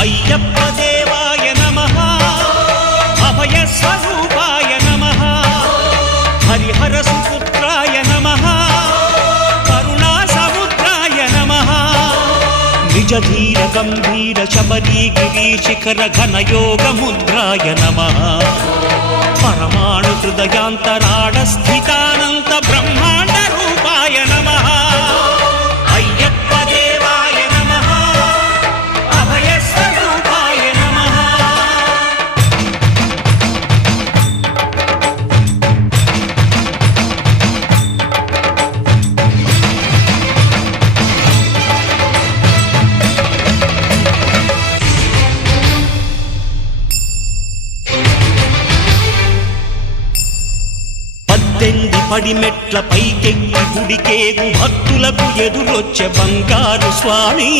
అయ్యప్ప దేవాయ నమః అభయ స్వరూపాయ నమః హరిహర సుపుత్రాయ నమః కరుణా సముద్రాయ నమః నిజ ధీర గంభీర శబరీ గిరి శిఖర ఘన యోగ ముద్రాయ నమః పరమాణు హృదయాంతరాళ స్థితానంత బ్రహ్మాండ రూపాయ నమః అయ్యప్ప దేవాయ నమః అభయ స్వరూపాయ నమః పద్దెనిమిది పడిమెట్ల పైకెక్కి గుడికేగు భక్తులకు ఎదురొచ్చే బంగారు స్వామి